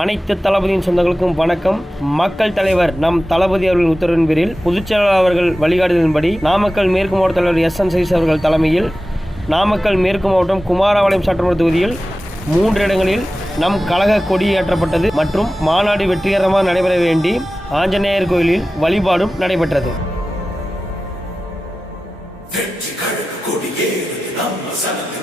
அனைத்து தளபதியின் சொந்தங்களுக்கும் வணக்கம். மக்கள் தலைவர் நம் தளபதி அவர்களின் உத்தரவின் பேரில் பொதுச்செயலாளர் அவர்கள் வழிகாட்டுதலின்படி நாமக்கல் மேற்கு மாவட்ட தலைவர் SN சைஸ் அவர்கள் தலைமையில் நாமக்கல் மேற்கு மாவட்டம் குமாரபாளையம் சட்டமன்ற தொகுதியில் 3 இடங்களில் நம் கழக கொடி ஏற்றப்பட்டது மற்றும் மாநாடு வெற்றிகரமாக நடைபெற வேண்டி ஆஞ்சநேயர் கோயிலில் வழிபாடும் நடைபெற்றது. வெற்றி கழக கொடியே நம்ம சனத்து